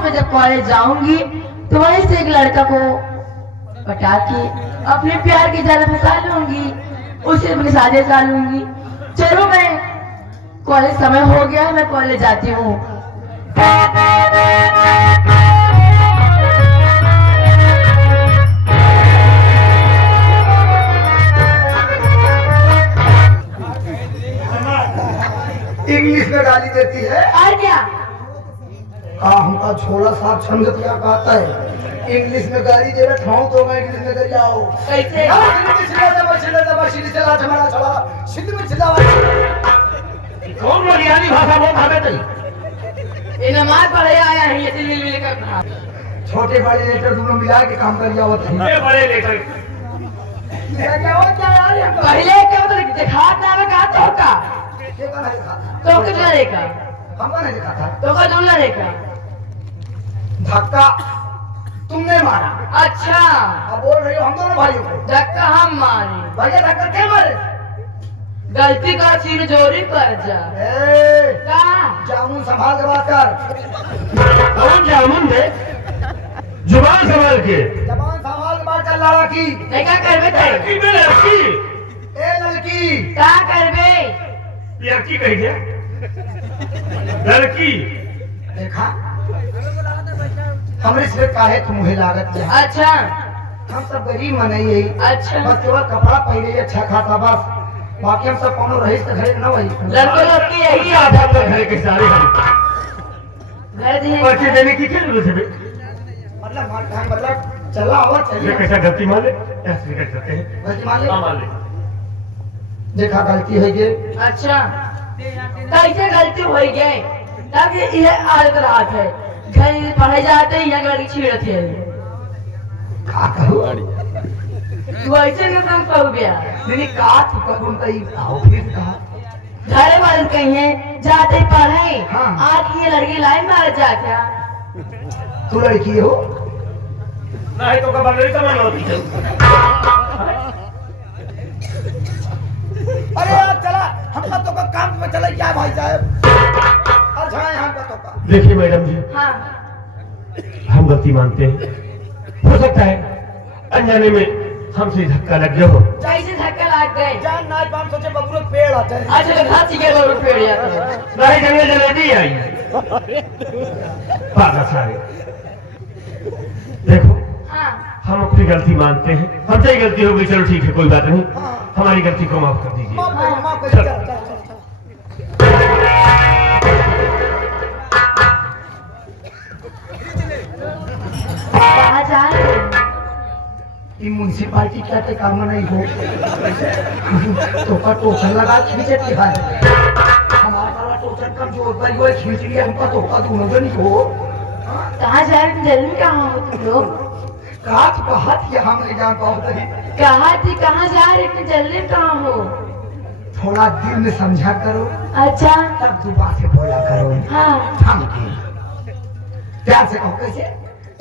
आज मैं जब कॉलेज जाऊंगी तो वहीं से एक लड़का को पटा के अपने प्यार की जाल फंसा लूंगी, उसे अपनी शादी करा लूंगी। चलो मैं कॉलेज समय हो गया, मैं कॉलेज जाती हूँ। इंग्लिश में गाली देती है और क्या? हमका छोला साहब छंद क्या कहता है, इंग्लिश में गाली दे रहा हूँ तो मैं इंग्लिश में कर जाओ कैसे? कौन मलयाली भाषा बोल भावे तई? ये नमाज पढ़े आया है, ये दिल मिल कर कहा। छोटे बड़े लेटर दोनों मिला के काम कर जाओ। ये बड़े लेटर पहले क्या मतलब दिखा ना कहा तो का तो कितना रेखा हमको नहीं देखा था। तो का दूल्हा रेखा धक्का तुमने मारा। अच्छा, अब बोल रही हो हम दोनों भाइयों को धक्का हम मारे। भैया धक्का क्या मारे? गलती कर सिर जोरी कर जा। का जामुन संभाल के बात कर। कौन जामुन दे? जुबान संभाल के। जबान संभाल के बात कर। लड़ा की क्या करबे ते? लड़की में लड़की। ए लड़की का करबे? लड़की कही क्या? लड़की देखा हमरे से काहे तुम्हें लागत है? अच्छा हम सब गरीब मनई है। अच्छा, बस केवल कपड़ा पहने अच्छा खाता बस, बाकी हम सब कोनो रहीस के घरे न वही। लड़को लोग की यही आधा आदत तो घर के सारे हम घर दिए। पर्चे देने की क्या जरूरत है? मतलब मार खाए मतलब चला हुआ ये चाहिए। कैसा गलती मान ले? ऐसे कर सकते हैं। गलती मान ले। हाँ मान ले। देखा गलती है ये। अच्छा, कैसे गलती हो गई? तब यह आदत रात है, घर पढ़े जाते ही यहाँ गाड़ी छीड़ते हैं। का कहूँ तू ऐसे न तुम कह गया नहीं का तू कहूँ कहीं आओ फिर कहा घर वाले कहीं जाते पढ़े। हाँ। आज ये लड़की लाइन मार जा क्या? तू लड़की हो? नहीं तो कब लड़की समझ होती है। अरे यार चला हम तो का काम में चला क्या भाई साहब? अच्छा यहाँ का तो का देखिए मैडम जी, हाँ, हम गलती मानते हैं। हो सकता है अनजाने में हमसे धक्का लग गया हो। कैसे धक्का लग गए? जान नाच पाम सोचे बबूल पेड़ आते हैं। अच्छा तो घास के बगल पेड़ जाते हैं। नहीं जंगल जलेबी आई पागल सारे। देखो हाँ, हम अपनी गलती मानते हैं, हमसे ही गलती हो गई, चलो ठीक है कोई बात नहीं, हमारी गलती को माफ कर दीजिए। माफ कर चल चल कहाँ जा रहे हो? ये म्युनिसिपालिटी क्या ते काम नहीं हो तो का टोकन लगा खींचे दिखाए हमारा वाला टोकन कम जो पर वो खींच लिया हमका तो का दोनों जन हो। कहाँ जा रहे? जल्दी कहाँ हो तुम लोग? काट का हाथ ये हम नहीं जान पाओ तभी। कहाँ थी? कहाँ जा रहे? इतने जल्दी कहाँ हो? थोड़ा दिल में समझा करो अच्छा, तब दुबा से बोला करो। हाँ, थाम के प्यार से कहो कैसे?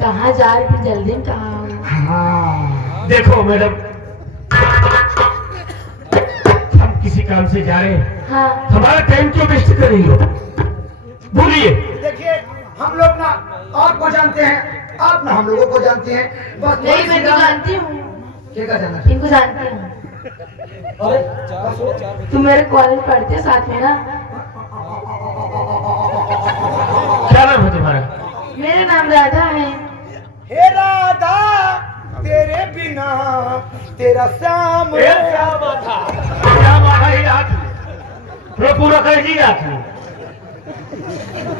कहाँ जा रहे? इतने जल्दी कहाँ हो? हाँ देखो मैडम, हम किसी काम से जा रहे हैं, हाँ, हमारा टाइम क्यों वेस्ट कर रही हो? बोलिए। देखिए हम लोग ना आपको जानते हैं, आप ना हम लोगों को जानते हैं। बस नहीं मैं तो जानती हूँ, क्या जाना? इनको जानती हूँ। अरे तुम मेरे कॉलेज पढ़ते हो साथ में ना? क्या नाम है तुम्हारा? मेरा नाम राधा है। हे राधा तेरे बिना तेरा श्याम ए, क्या बात है? क्या बात है? याद वो पूरा कर ही याद है।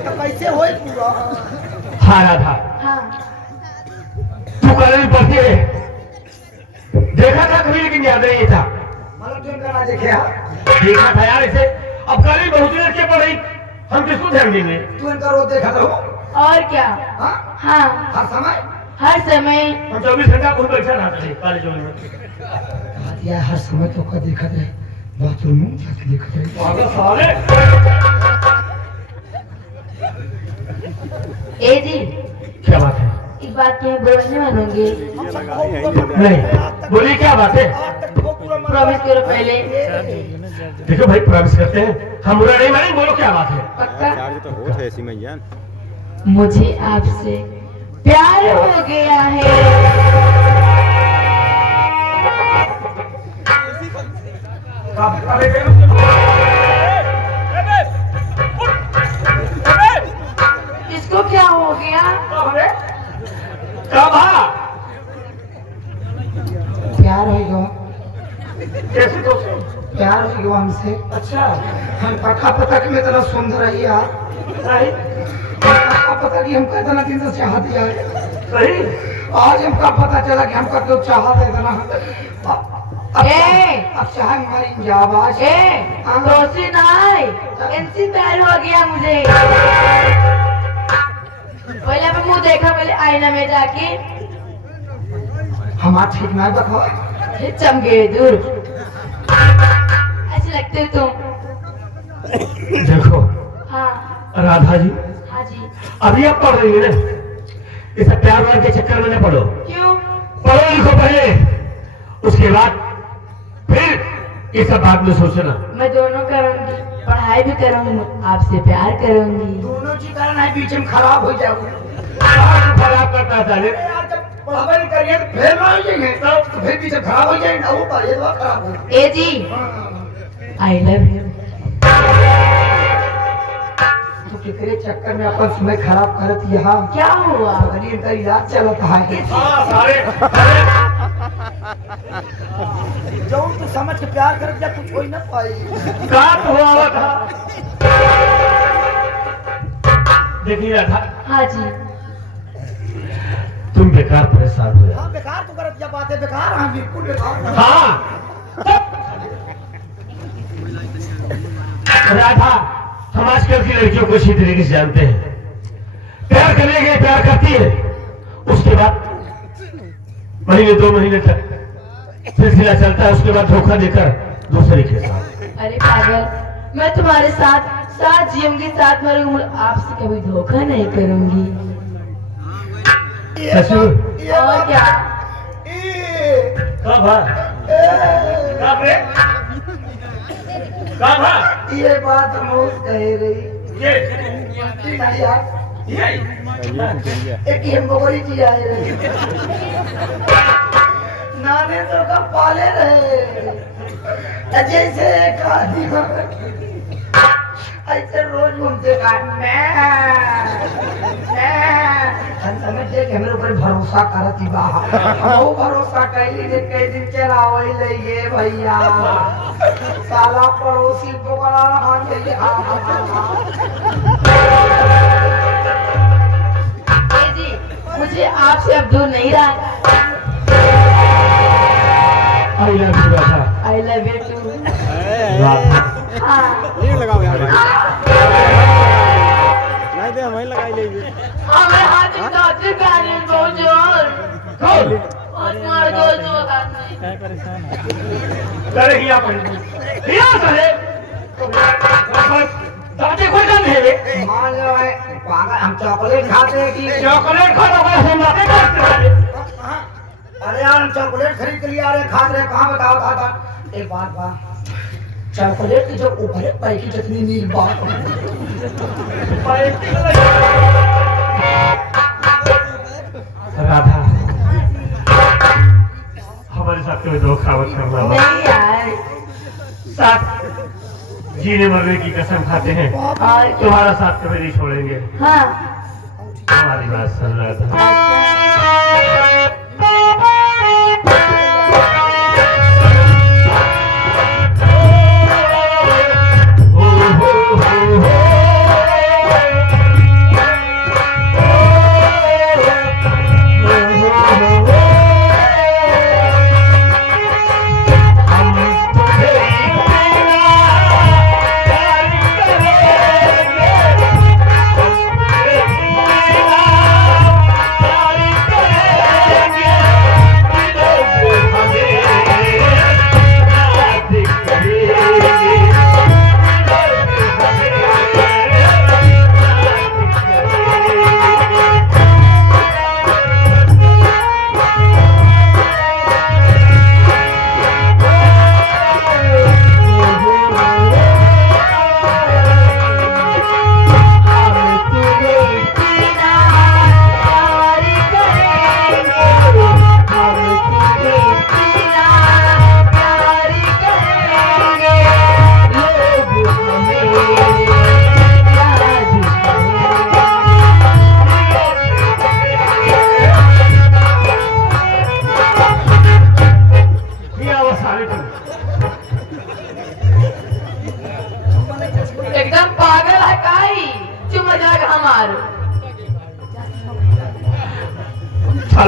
तो कैसे होए पूरा? हाँ राधा, हाँ, तू कॉलेज में पढ़ती है, देखा था कभी लेकिन याद नहीं था। मतलब तुम करा देखे हाँ? देखा था यार इसे, अब कॉलेज बहुत देर के पढ़ी, हम किसको ध्यान देंगे? तू इनका रोज देखा था? और क्या? हाँ हाँ, हर समय हर समय। हम 24 घंटा खुद बैठा रहते थे कॉलेज में। या हर समय तो का देखा जाए बाथरूम में जाके देखा जाए। पागल साले। ए जी, क्या बात है? एक बात में बोलने मानोगे? नहीं बोलिए, क्या बात है? प्रॉमिस करो पहले। देखो भाई, प्रॉमिस करते हैं, हम बुरा नहीं मानेंगे, बोलो क्या बात है? पक्का? चार्ज तो होत है इसी में यार। मुझे आपसे प्यार हो गया है। कब करेंगे? इसको क्या हो गया? कब प्यार हो गया, कैसे तो प्यार हो गया हमसे। अच्छा हम पता कि मैं इतना सुंदर है यार, सही पता कि हमको इतना दिन से चाहत यार। सही आज हमका पता चला कि हमका तो चाहत है इतना। अब चाहे हमारी जाबाज दोषी नहीं, इनसे प्यार हो गया मुझे। पहले अपना मुंह देखा, पहले आईना में जाके। हमारा ठीक नहीं बताओ, चमके दूर ऐसे लगते तुम। देखो हाँ राधा जी, हाँ जी। अभी आप पढ़ रही है ना, इस प्यार वार के चक्कर में न पढ़ो। क्यों? पढ़ो लिखो पहले, उसके बाद फिर ये सब बात में सोचना। मैं दोनों करूंगी, पढ़ाई भी करूंगी, आपसे प्यार करूंगी। दोनों चीज करना है, बीच में खराब हो जाओ। खराब करता था पढ़ाई करिए तो फेल ना हो जाएंगे, तो फिर बीच में खराब हो जाएंगे ना, वो पढ़िए तो खराब हो। ए जी, आई लव यू। तो कितने चक्कर में अपन समय खराब करत यहाँ। क्या हुआ? अगली इनका इलाज चलता है। जो तू समझ के प्यार कर दिया, कुछ हो ही ना पाई। हुआ था। देखिए राधा, हाँ जी। तुम बेकार परेशान हो जाओ। हाँ बेकार तू करत, जब बातें बेकार, हाँ बिल्कुल बेकार। हाँ राधा, हम आजकल की लड़कियों को अच्छी तरीके से जानते हैं। प्यार करने के प्यार करती है, उसके बाद महीने 2 महीने तक सिलसिला चलता है, उसके बाद धोखा देकर दूसरे के साथ। अरे पागल, मैं तुम्हारे साथ साथ जीऊंगी, साथ मरूंगी, आपसे कभी धोखा नहीं करूंगी। ससुर और क्या? कब ये बात हम कह रही ये नहीं यार, एक ही मोगरी जी आए रहे, नाने तो का पाले रहे, जैसे ऐसे रोज घूमते समझ के मेरे ऊपर भरोसा करती बा, वो भरोसा कैली ने कई दिन चलावई ले ये भैया, साला पड़ोसी पोकरा हां गई। ए जी, मुझे आपसे अब दूर नहीं रहा। I love you Radha. I love you too. Radha lead लगाओ यार, नहीं दे वहीं लगाई लीजिए। हमें हाथ में दांती गाने बहुत जोर और मार दो जो क्या परेशान है? करेगी आप हिया करे दांते कोई काम है रे। मान लो है पागल, हम चॉकलेट खाते हैं कि चॉकलेट खा लो, हम दांते काटते हैं। अरे यार हम चॉकलेट खरीद के लिए आ रहे, खा रहे, कहाँ बताओ था। एक बात बा, चॉकलेट की जो ऊपर पैकी जितनी नील बात राधा, हमारे साथ कोई धोखा मत करना। नहीं यार। साथ जीने मरने की कसम खाते हैं, और तुम्हारा साथ कभी नहीं छोड़ेंगे। हाँ, हमारी बात सुन रहा था।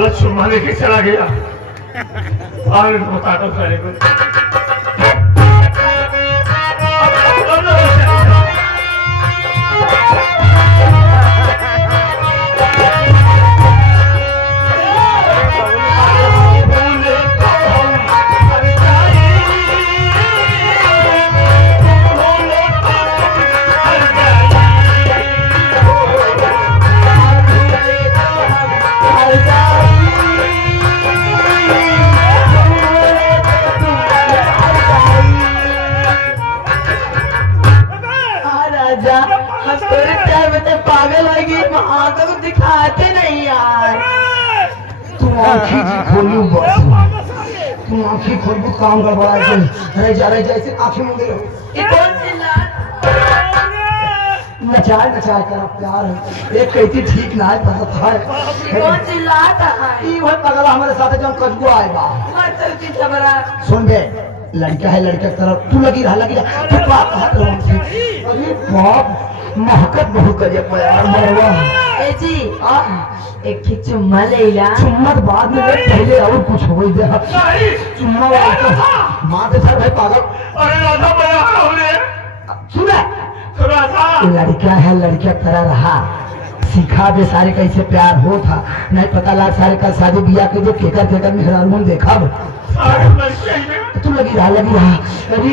साला चुम्मा लेके चला गया और बताता हूँ सारे को पागल होगी आंखों को दिखाते नहीं यार। तुम आँखी खोलू बस, तुम आँखी खोल के काम कर बड़ा रह जा ऐसे आँखें मुंगे रहो। ये कौन सी लाल नचाए कर प्यार है एक कहती ठीक ना है पता है ये कौन सी लात है? ई वही पगला हमारे साथ जब कजगो आएगा मर चलती खबरा सुन बे लड़का है लड़के की तरफ तू लगी रहा तू बात हाथ लो हमसे। अरे बाप महकत बहुत करे प्यार मरवा ए जी एक ही चुम्मा ले ला। चुम्मा तो बाद में ले, पहले और कुछ हो दे चुम्मा वाला तो माँ के सर भाई पागल। अरे राधा बया हमने सुना राधा लड़का है लड़का तरह रहा सिखा दे सारे कैसे प्यार हो था नहीं पता लगा सारे का शादी बिया के जो केकर मेहरान देखा तू लगी रहा अरे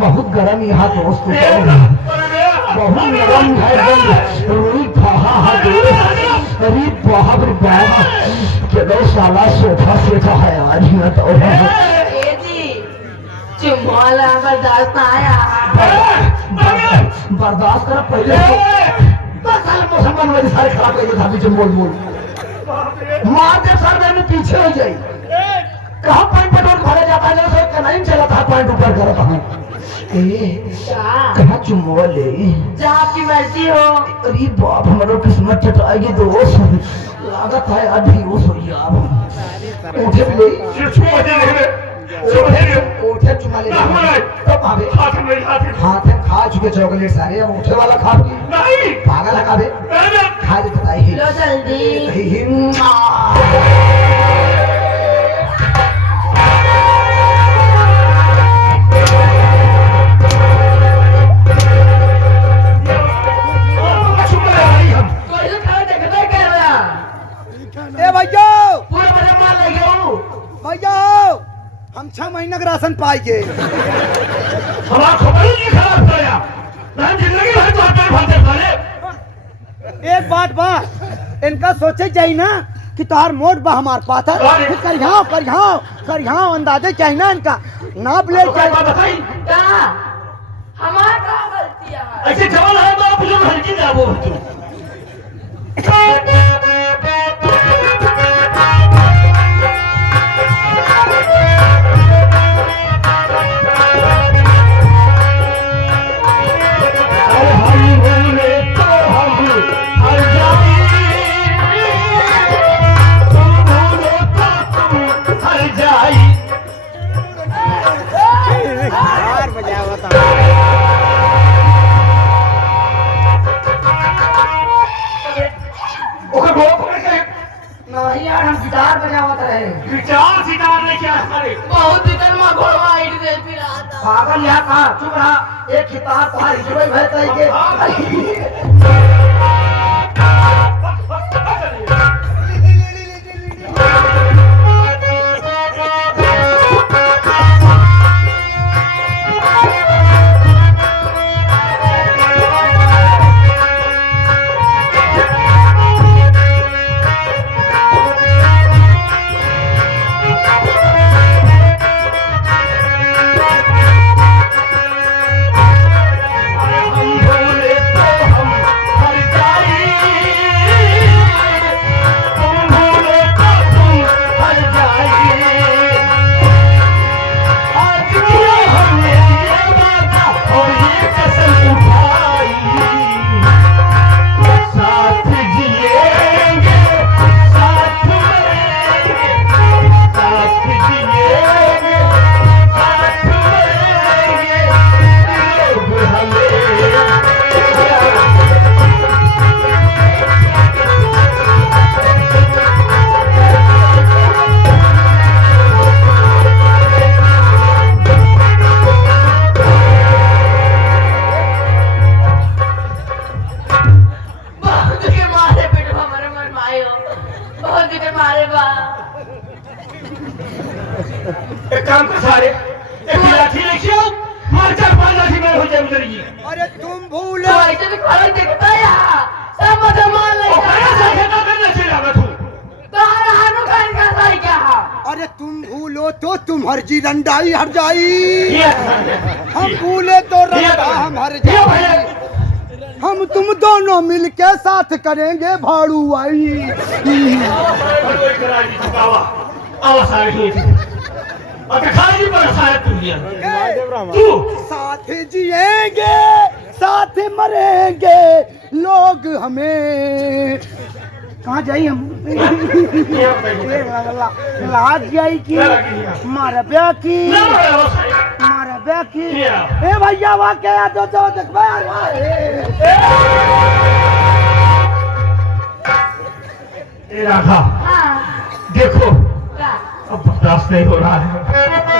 बहुत गर्म यहाँ दोस्त बहुत नरम है रोई अरे बाप रे बाप चलो साला सोफा सेठा है आज मैं तो ए जी चुम्मा वाला बर्दाश्त ना आया। बर्दाश्त करा पहले 10 साल मौसम मेरे सारे खराब कर था बीच में बोल मार दे सर में पीछे हो जाए कहाँ पैंट पेट्रोल भरे जाता है जैसे नहीं चला था पैंट ऊपर कर कहाँ कहाँ चुम्मा ले जहाँ आपकी मर्जी हो। अरे बाप हमारा किस्मत चटाएगी दोस्त लागत है अभी वो सोइए आप उठे भी ले उठे चुम्मा ले तब आवे हाथ है खा चुके चॉकलेट सारे अब उठे वाला खा नहीं पागल है काबे खा दे बताइए लो जल्दी। भैया हम 6 महीने का राशन पाएंगे हमारा खबर ही नहीं खराब किया मैं जिंदगी भर तो पेट भरते साले। एक बात बा इनका सोचे चाहिए ना कि तोहार मोट बा हमार पाता करिहाओ अंदाजे चाहिए ना इनका नाप ले चाहिए बताई हमारा क्या गलती है? ऐसे जवान है तो आप लोग हल्की ना वो नहीं यार हम गिटार बजावत रहे गिटार सितार नहीं क्या करे बहुत भीतर में घोड़वा इट दे फिर आता। पागल यहाँ कहा चुप रहा एक गिटार तुम्हारी जुड़े भय तरीके अरे वाह एक काम कर सारे एक लाठी लेके आओ मार चार पांच लाठी में हो जाए उधर ही अरे तुम भूले तो ऐसे भी खड़ा देखता है सब मान ले ओ बड़ा सा खेता करना चाहिए मैं तू तुम्हारा हाथों का इनका सारी क्या है अरे तुम भूलो तो तुम्हारी रंडाई हट जाई ये हम भूले तो रंडा हम हर ये भैया जाई हम तुम दोनों मिलके साथ करेंगे भाड़ू आई कोई करा दी चुकावा आवा सारी ही अब खाली पर शायद तू दिया महादेव राम तू साथ जिएंगे साथ मरेंगे लोग हमें कहाँ जाई हम लाज जाई की मारा ब्याह की ना बड़ा सारी मारा ब्याह की Yeah. ए भैया वहाँ क्या दो देख ए राधा हाँ देखो क्या अब बर्दाश्त नहीं हो रहा है